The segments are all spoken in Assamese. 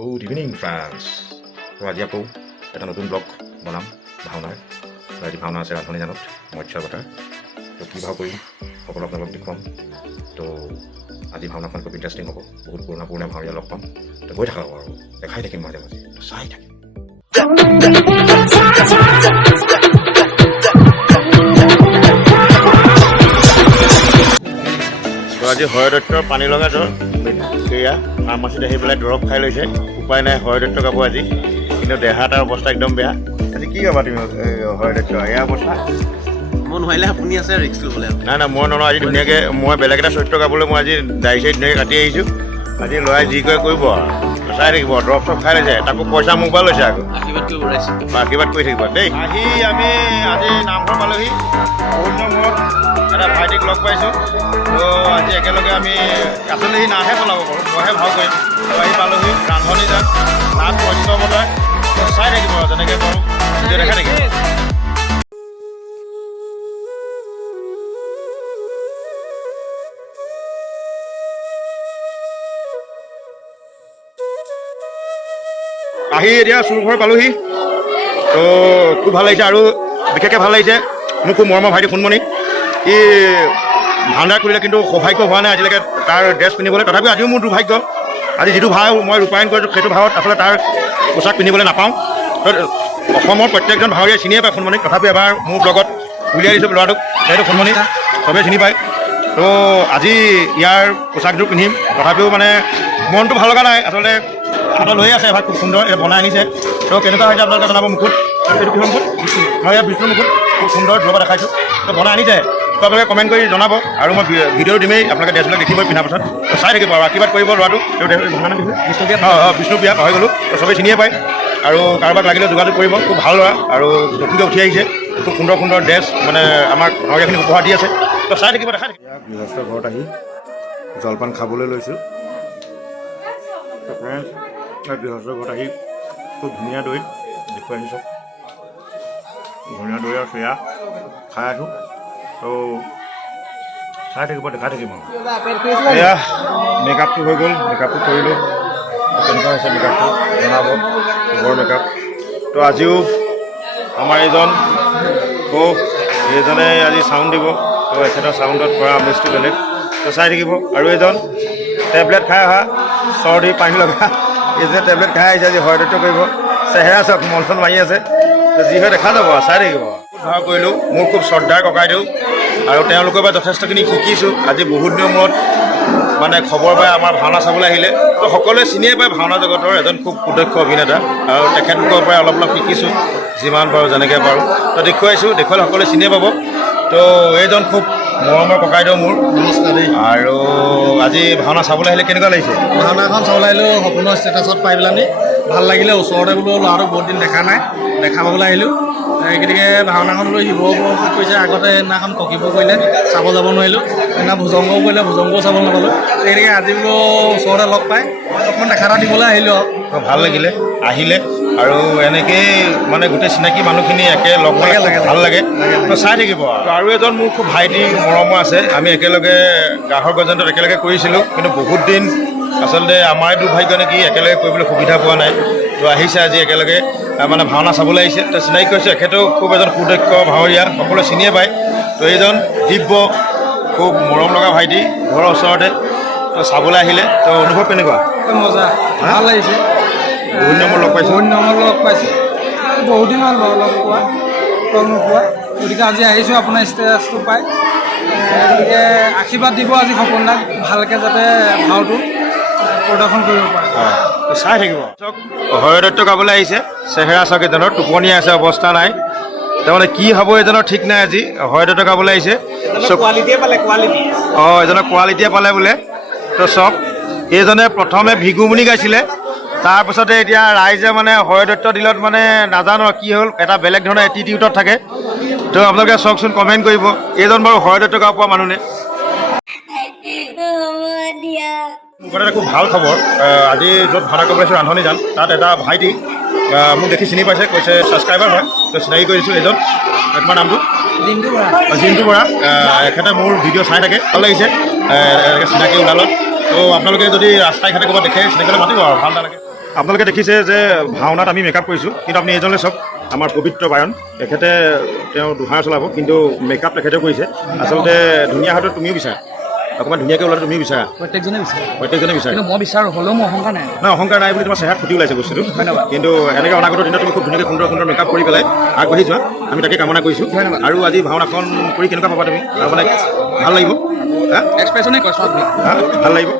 Good evening friends. তো আজি আকৌ এটা নতুন ব্লগ বনাম ভাওনাৰ। তো আজি ভাওনা আছে ৰান্ধনি জানত মৎস্য অৱতাৰ। তো কি ভাও কৰিম সকলো আপোনালোকক দেখুৱাম। তো আজি ভাওনাখন খুব ইণ্টাৰেষ্টিং হ'ব। বহুত পুৰণা ভাওৰীয়া লগ পাম। তো গৈ থাকক আৰু দেখাই থাকিম মাজে মাজে, তো চাই থাকিম। তো আজি হৰদত্তৰ পানী লগা জ্বৰ সেয়া ফাৰ্মাচীত আহি পেলাই দৰৱ খাই লৈছে। উপায় নাই, হৰদত্ত গাব আজি, কিন্তু দেহা তাৰ অৱস্থা একদম বেয়া। আজি কি গাবা তুমি হৰদত্ত? এয়া অৱস্থা মই নোৱাৰিলে আপুনি আছে ৰিক্স ল'বলৈ। নাই মই নলওঁ। আজি ধুনীয়াকৈ মই বেলেগ এটা চৰিত্ৰ গাবলৈ মই আজি দাড়ি চাৰি ধুনীয়াকৈ কাটি আহিছোঁ। আজি ল'ৰাই যি কৰে কৰিব আৰু চাই থাকিব। দৰৱ চৰৱ খাই লৈছে, তাকো পইচা মোৰ পৰা লৈছে। আকৌ আশীৰ্বাদ কৰি থাকিব দেই। আহি আমি আজি নামঘৰ পালোহি। বহুত দিনৰ মূৰত এটা ভাইটিক লগ পাইছোঁ। তো আজি একেলগে আমি আচলতে সি নাহে চলাব পাৰোঁ, মইহে ভাও কৰিম। তো আহি পালোহি ৰান্ধনি যাক নাট মৎস্য অৱতাৰ। চাই থাকিব আৰু যেনেকৈ পাৰোঁ ভিডিঅ' দেখাই থাকিব। আহি এতিয়া চুৰঘৰ পালোহি। তো খুব ভাল লাগিছে, আৰু বিশেষকৈ ভাল লাগিছে মোৰ খুব মৰমৰ ভাইটি সোণমণি। ই ভাওনা কৰিলে, কিন্তু সৌভাগ্য হোৱা নাই আজিলৈকে তাৰ ড্ৰেছ পিন্ধিবলৈ। তথাপিও আজিও মোৰ দুৰ্ভাগ্য। আজি যিটো ভাও মই ৰূপায়ণ কৰিছোঁ সেইটো ভাৱত আচলতে তাৰ পোচাক পিন্ধিবলৈ নাপাওঁ। অসমৰ প্ৰত্যেকজন ভাৱৰীয়াই চিনিয়ে পায় সোণমণিক। তথাপিও এবাৰ মোৰ ব্লগত উলিয়াই দিছোঁ ল'ৰাটোক, সেইটো সোণমণি চবেই চিনি পায়। তো আজি ইয়াৰ পোচাকযোৰ পিন্ধিম। তথাপিও মানে মনটো ভাল লগা নাই আচলতে। হাতত লৈ আছে এভাগ খুব সুন্দৰ বনাই আনিছে। তো কেনেকুৱা হৈছে আপোনালোকে জনাব। মুকুট এইটো কিহৰ মুকুট? মই ইয়াৰ বিষ্ণু মুকুট খুব সুন্দৰ দূৰৰ পৰা দেখাইছোঁ। তো বনাই আনিছে, তো আপোনালোকে কমেণ্ট কৰি জনাব। আৰু মই ভিডিঅ'টো দিমেই, আপোনালোকে ড্ৰেছবিলাক দেখিবই পিন্ধাৰ পাছত। তো চাই থাকিব আৰু আশীৰ্বাদ কৰিব ল'ৰাটো। বিষ্ণুপ্ৰিয়া পাহৰি গ'লোঁ। তো চবেই চিনিয়ে পায়, আৰু কাৰোবাক লাগিলে যোগাযোগ কৰিব। খুব ভাল ল'ৰা, আৰু নতুনকৈ উঠি আহিছে। খুব সুন্দৰ ড্ৰেছ মানে আমাক ভাওৰীয়াখিনিক উপহাৰ দি আছে। তো চাই থাকিব, দেখাই থাকিব। গৃহস্থৰ ঘৰত আহি জলপান খাবলৈ লৈছোঁ। গৃহস্থৰ ঘৰত আহি খুব ধুনীয়া দৈ দেখুৱাই আনিছোঁ। ধুনীয়া দৈ আৰু সেয়া খাই আছোঁ। তো চাই থাকিব, দেখাই থাকিম আৰু। এয়া মেকআপটো হৈ গ'ল, মেকআপটো কৰিলোঁ। কেনেকুৱা হৈছে মেকআপটো জনাব, বৰ মেকআপ। তো আজিও আমাৰ এইজনে আজি চাউণ্ড দিব। তো এখেতৰ চাউণ্ডত কৰা আমেজটো বেলেগ। তো চাই থাকিব। আৰু এজন টেবলেট খাই অহা, চৰ্দি পানী লগা, এই যে টেবলেট খাই আহিছে আজি হৰদত্ত কৰিব। চেহেৰা চাওক, মলচন মাৰি আছে। তো যি হয় দেখা যাব, চাই থাকিব। ভাও কৰিলোঁ মোৰ খুব শ্ৰদ্ধাৰ ককাইদেউ, আৰু তেওঁলোকৰ পৰা যথেষ্টখিনি শিকিছোঁ। আজি বহুত দিনৰ মূৰত মানে খবৰ পাই আমাৰ ভাওনা চাবলৈ আহিলে। তো সকলোৱে চিনিয়ে পায় ভাওনা জগতৰ এজন খুব সুদক্ষ অভিনেতা, আৰু তেখেতলোকৰ পৰাই অলপ শিকিছোঁ যিমান পাৰোঁ, যেনেকৈ পাৰোঁ। তো দেখুৱাইছোঁ, দেখুৱালে সকলোৱে চিনিয়ে পাব। তো এইজন খুব মৰমৰ ককাইদেউ মোৰ। নমস্কাৰ দেই। আৰু আজি ভাওনা চাবলৈ আহিলে কেনেকুৱা লাগিছে? ভাওনাখন চাবলৈ আহিলোঁ, সপোনৰ ষ্টেটাছত পাই পেলানি ভাল লাগিলে। ওচৰতে বোলো ল'ৰাটোক বহুত দিন দেখা নাই, দেখা পাবলৈ আহিলোঁ। গতিকে ভাওনাখন লৈ শিৱপুৰত কৰিছে। আগতে সেইদিনাখন ককিব কৰিলে, চাব যাব নোৱাৰিলোঁ। সেইদিনা ভুজংগও কৰিলে, ভুজংগও চাব নাপালোঁ। গতিকে আজি বোলো ওচৰতে লগ পাই অকণমান দেখা এটা দিবলৈ আহিলোঁ আৰু। তো ভাল লাগিলে আহিলে, আৰু এনেকেই মানে গোটেই চিনাকি মানুহখিনি একে লগ পালে ভাল লাগে। তো চাই থাকিব। আৰু এজন মোৰ খুব ভাইটি মৰমৰ আছে। আমি একেলগে গ্ৰাহক গজেন্দ্ৰত একেলগে কৰিছিলোঁ, কিন্তু বহুত দিন আচলতে আমাৰ দুৰ্ভাগ্য নেকি একেলগে কৰিবলৈ সুবিধা পোৱা নাই। তো আহিছে আজি একেলগে মানে ভাওনা চাবলৈ আহিছে। তো চিনাকি কৰিছোঁ, এখেতেও খুব এজন সুদক্ষ ভাওৰীয়া, সকলোৱে চিনিয়ে পায়। তো এইজন দিব্য, খুব মৰম লগা ভাইটি, ঘৰৰ ওচৰতে। তো চাবলৈ আহিলে। তো অনুভৱ কেনেকুৱা? মজা, ভাল লাগিছে। বহুত নম্বৰ লগ পাইছোঁ। বহুত দিন হ'ল বাৰু লগ নোপোৱা। গতিকে আজি আহিছোঁ আপোনাৰ ষ্টেটাছটো পাই। গতিকে আশীৰ্বাদ দিব আজি সপোনদাক, ভালকৈ যাতে ভাওটো প্ৰদৰ্শন কৰিব পাৰে। চাই থাকিব। হৰদত্ত গাবলৈ আহিছে। চেহেৰা চাওক এজনৰ, টোপনি আছে, অৱস্থা নাই। তাৰমানে কি হ'ব এজনৰ ঠিক নাই। আজি হৰদত্ত গাবলৈ আহিছে। এজনৰ কোৱালিটিয়ে পালে বোলে। তো চাওক, এইজনে প্ৰথমে ভিগুমুনি গাইছিলে, তাৰপিছতে এতিয়া ৰাইজে মানে হৰদত্ত দিলত মানে নাজানো কি হ'ল, এটা বেলেগ ধৰণৰ এটিটিউডত থাকে। তো আপোনালোকে চাওকচোন, কমেণ্ট কৰিব। এইজন বাৰু হৰদত্ত গাব পৰা মানুহ নে? মোৰ এটা খুব ভাল খবৰ। আজি য'ত ভাড়া কৰিব আহিছোঁ ৰান্ধনি যান, তাত এটা ভাইটি মোক দেখি চিনি পাইছে, কৈছে ছাবস্ক্ৰাইবাৰ হয়। তো চিনাকি কৰি দিছোঁ। এজন তোমাৰ নামটো? জিন্তু বৰা। এখেতে মোৰ ভিডিঅ' চাই থাকে, ভাল লাগিছে এনেকৈ চিনাকি ওলালত। তো আপোনালোকে যদি ৰাস্তাই ঘাটে ক'ৰবাত দেখে চিনাকি মাতিব আৰু ভাল নালাগে। আপোনালোকে দেখিছে যে ভাওনাত আমি মেকআপ কৰিছোঁ, কিন্তু আপুনি এইজনলৈ চাওক, আমাৰ পবিত্ৰ বায়ন, তেখেতে তেওঁ দুহাৰ চলাব, কিন্তু মেকআপ তেখেতে কৰিছে। আচলতে ধুনীয়া হয়তো তুমিও বিচাৰা, অকণমান ধুনীয়াকৈ ওলালে তুমি বিচাৰা, প্ৰত্যেকজনে বিচাৰে। কিন্তু মই বিচাৰোঁ, হ'লেও মোৰ অহংকাৰ নাই। নাই, অহংকাৰ নাই বুলি তোমাৰ চেহেৰাত ফুটি ওলাইছে বস্তুটো। ধন্যবাদ। কিন্তু এনেকৈ অনাগত দিনত তুমি খুব ধুনীয়াকৈ সুন্দৰ সুন্দৰ মেকআপ কৰি পেলাই আগবাঢ়ি যোৱা, আমি তাকে কামনা কৰিছোঁ। ধন্যবাদ। আৰু আজি ভাওনাখন কৰি কেনেকুৱা পাবা তুমি? আৰু মানে ভাল লাগিব, হা এক্সপ্ৰেছনেই কৈছোঁ আপুনি। হা ভাল লাগিব।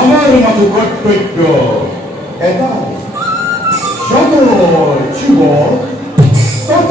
আমাৰ মতো কৰ্তব্য এটাই যত জীব তত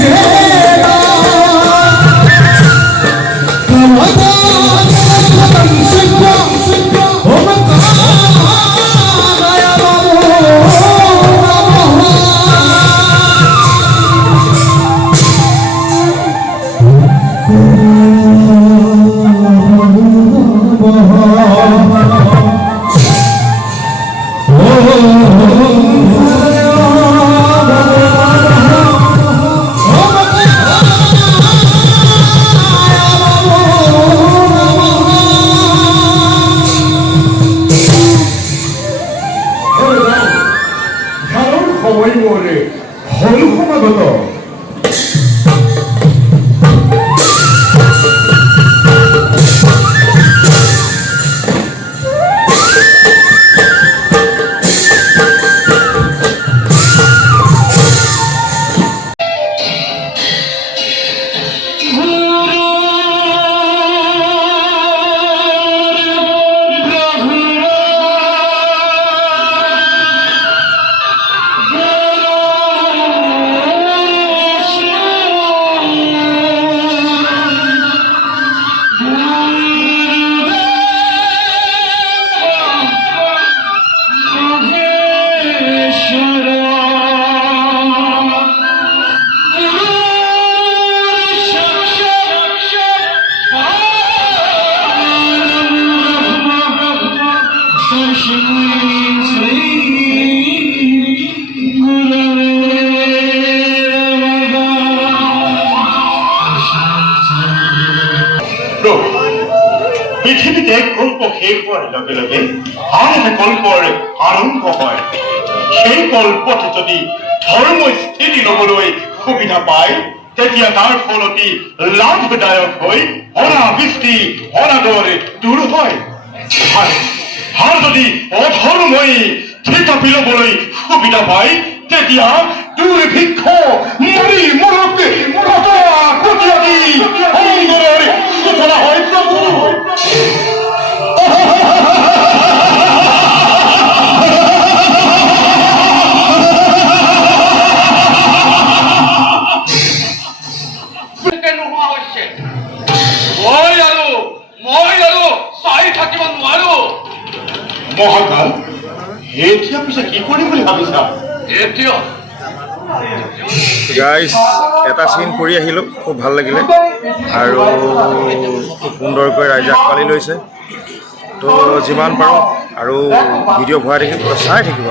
Shine, এক গল্প শেষ হোৱাৰ লগে লগে আন এটা গল্পৰ আৰম্ভ হয় সেই গল্পত যদি ধৰ্ম স্থিতি ল'বলৈ সুবিধা পায় তেতিয়া তাৰ ফলতি লাভদায়ক হৈ অনাবৃষ্টি অনাদৰ দূৰ হয় আৰু যদি অধৰ্মই ঠিকা ল'বলৈ সুবিধা পায় তেতিয়া দুৰ্ভিক্ষ মৰি মৰকে কটিয়াদি সংগৰৰ সূচনা হয় প্ৰভু নোহোৱা হৈছে মই আৰু চাই থাকিব নোৱাৰো মহাকাল এতিয়া পিছে কি কৰিম বুলি ভাবিছা এতিয়া গাইজ এটা চিন কৰি আহিলোঁ খুব ভাল লাগিলে আৰু খুব সুন্দৰকৈ ৰাইজে আঁকোৱালি লৈছে তো যিমান পাৰোঁ আৰু ভিডিঅ' ভৰাই থাকিব চাই থাকিব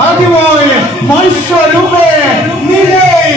আজি মই মৎস্য ৰূপে নিজেই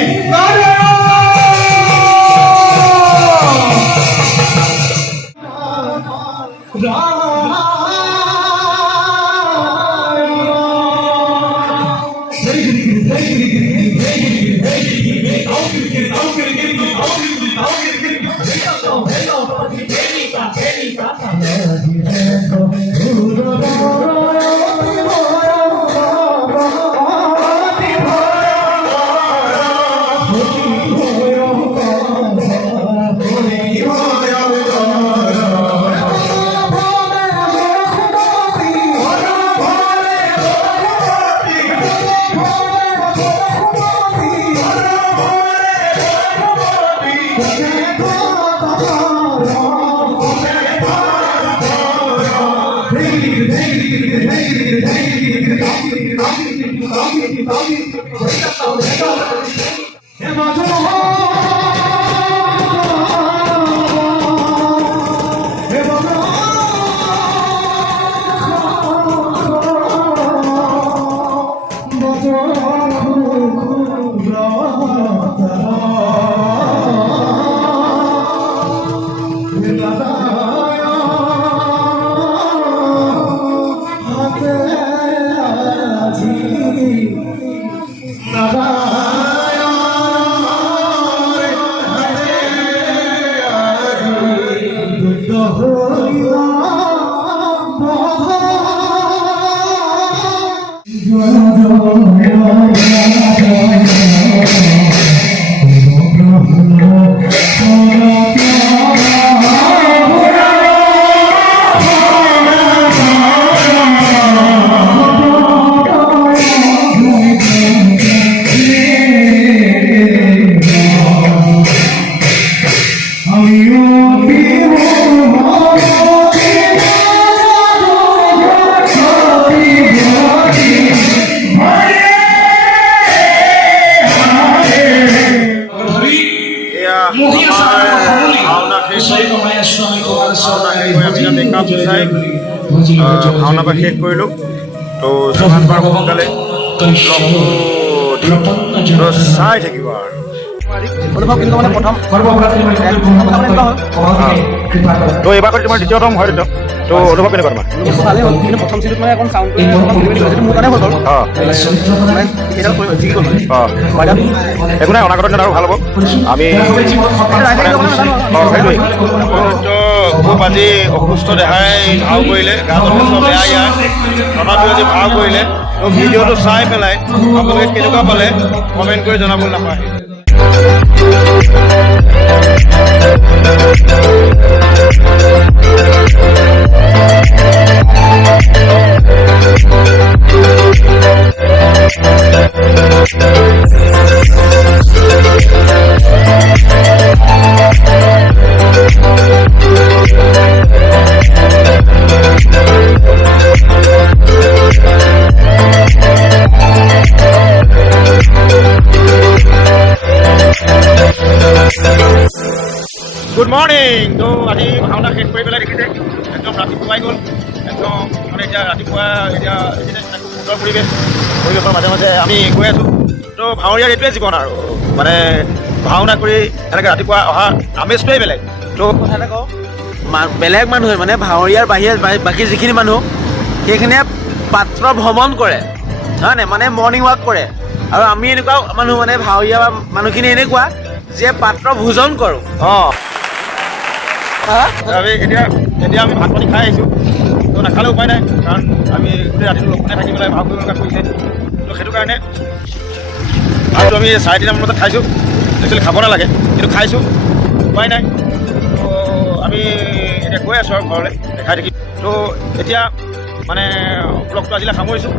এয়া ভাওনা শেষ মেকআপ চাই ভাওনা পৰা শেষ কৰিলোঁ তো যিমান পাৰোঁ সোনকালে চাই থাকিব আৰু অনুভৱ কিন্তু মানে প্ৰথম তো এইবাৰ তোমাৰ দ্বিতীয়তম হয় তো অনুভৱ কেনেকুৱা তোমাৰ ভালেই হ'ল কিন্তু প্ৰথম চিটত মানে অকণ চাউণ্ড মোৰ কাৰণে হৈ গ'ল অঁ একো নাই অনাগত দিনত আৰু ভাল হ'ব আমি সেইটোৱেই তো খুব আজি অসুস্থ দেহাই ভাও কৰিলে গা যথেষ্ট বেয়া ইয়াৰ তথাপিও আজি ভাও কৰিলে তো ভিডিঅ'টো চাই পেলাই আপোনালোকে কেনেকুৱা পালে কমেণ্ট কৰি জনাবলৈ নাপায় গুড মৰ্ণিং তো আজি ভাওনা শেষ কৰি পেলাই দেখিছে একদম ৰাতিপুৱাই গ'ল একদম মানে এতিয়া ৰাতিপুৱা এতিয়া খুব সুন্দৰ পৰিৱেশৰ মাজে মাজে আমি গৈ আছোঁ তো ভাৱৰীয়াৰ এইটোৱে জীৱন আৰু মানে ভাওনা কৰি এনেকৈ ৰাতিপুৱা অহা আমেজটোৱেই বেলেগ তো কথা এটা কওঁ বেলেগ মানুহে মানে ভাৱৰীয়াৰ বাহিৰে বাকী যিখিনি মানুহ সেইখিনিয়ে পাত্ৰ ভ্ৰমণ কৰে হয় নাই মানে মৰ্ণিং ৱাক কৰে আৰু আমি এনেকুৱা মানুহ মানে ভাৱৰীয়া মানুহখিনি এনেকুৱা যে পাত্ৰ ভোজন কৰোঁ অঁ এতিয়া আমি ভাত পানী খাই আহিছোঁ তো নাখালে উপায় নাই কাৰণ আমি গোটেই ৰাতিটো লঘোণে থাকি পেলাই ভাও কৰিব লগা কৰিছে তো সেইটো কাৰণে আৰু আমি 3:30 বজাত খাইছোঁ একচুৱেলি খাব নালাগে কিন্তু খাইছোঁ উপায় নাই তো আমি এতিয়া গৈ আছোঁ আৰু ঘৰলৈ দেখাই থাকি তো এতিয়া মানে ব্লগটো আজিলৈ সামৰিছোঁ